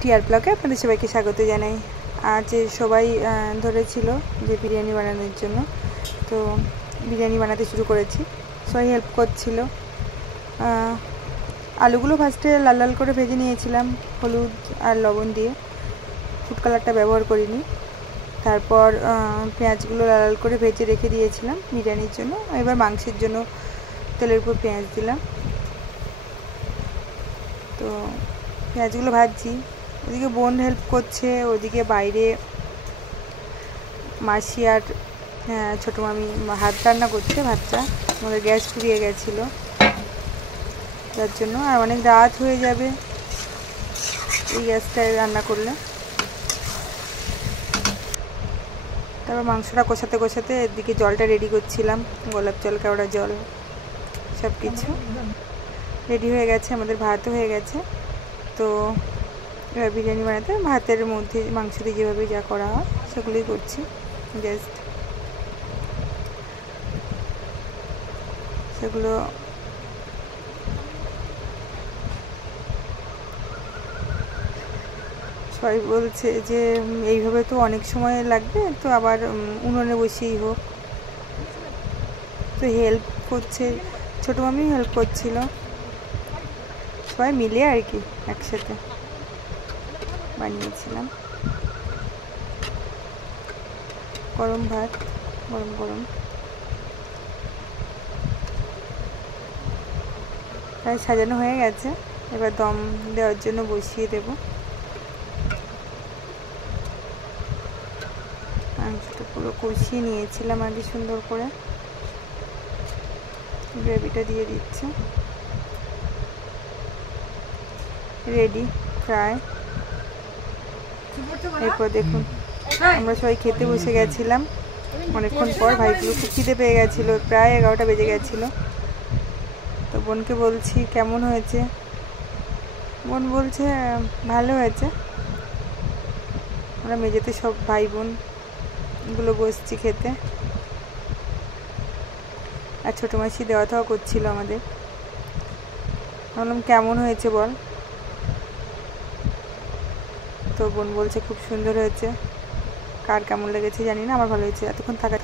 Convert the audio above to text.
TR ব্লগে আপনাদের সবাইকে স্বাগত জানাই। আজ সবাই ধরেছিল যে বিরিয়ানি বানানোর জন্য, তো বিরিয়ানি বানাতে শুরু করেছি। সবাই হেল্প করছিল। আলুগুলো ফার্স্টে লাল লাল করে ভেজে নিয়েছিলাম হলুদ আর লবণ দিয়ে, ফুড কালারটা ব্যবহার করিনি। তারপর পেঁয়াজগুলো লাল লাল করে ভেজে রেখে দিয়েছিলাম বিরিয়ানির জন্য। এবার মাংসের জন্য তেলের উপর পেঁয়াজ দিলাম। তো পেঁয়াজগুলো ভাজছি, ওদিকে বোন হেল্প করছে, ওদিকে বাইরে মাসি আর ছোটো মামি হাত রান্না করছে ভাতটা। আমাদের গ্যাস ফুরিয়ে গেছিলো, যার জন্য আর অনেক রাত হয়ে যাবে এই গ্যাসটায় রান্না করলে। তারপর মাংসটা কষাতে কষাতে এদিকে জলটা রেডি করছিলাম, গোলাপ জল, কেওড়া জল, সব কিছু রেডি হয়ে গেছে। আমাদের ভাতও হয়ে গেছে। তো এবার বিরিয়ানি বানাতে ভাতের মধ্যে মাংস দিয়ে যেভাবে যা করা হয় সেগুলোই করছি। জাস্ট সেগুলো সবাই বলছে যে এইভাবে তো অনেক সময় লাগবে, তো আবার উনুনে বসেই হোক। তো হেল্প করছে, ছোটো মামি হেল্প করছিল, সবাই মিলে আর কি একসাথে বানিয়েছিলাম। গরম ভাত, গরম গরম, প্রায় সাজানো হয়ে গেছে। এবার দম দেওয়ার জন্য বসিয়ে দেব। মাংসটা পুরো কষিয়ে নিয়েছিলাম আগে সুন্দর করে, গ্রেভিটা দিয়ে দিচ্ছি। রেডি প্রায়। এরপর দেখুন আমরা সবাই খেতে বসে গেছিলাম অনেকক্ষণ পর। ভাইগুলো খুব খিদে পেয়ে গেছিলো, প্রায় 11টা বেজে গেছিলো। তো বোনকে বলছি কেমন হয়েছে, বোন বলছে ভালো হয়েছে। আমরা মেঝেতে সব ভাই বোনগুলো বসছি খেতে, আর ছোটো মাসি দেওয়া থাওয়া করছিল আমাদের। বললাম কেমন হয়েছে বল, তো বোন বলছে খুব সুন্দর হয়েছে। কার কেমন লেগেছে জানি না, আমার ভালো হয়েছে। এতক্ষণ থাকা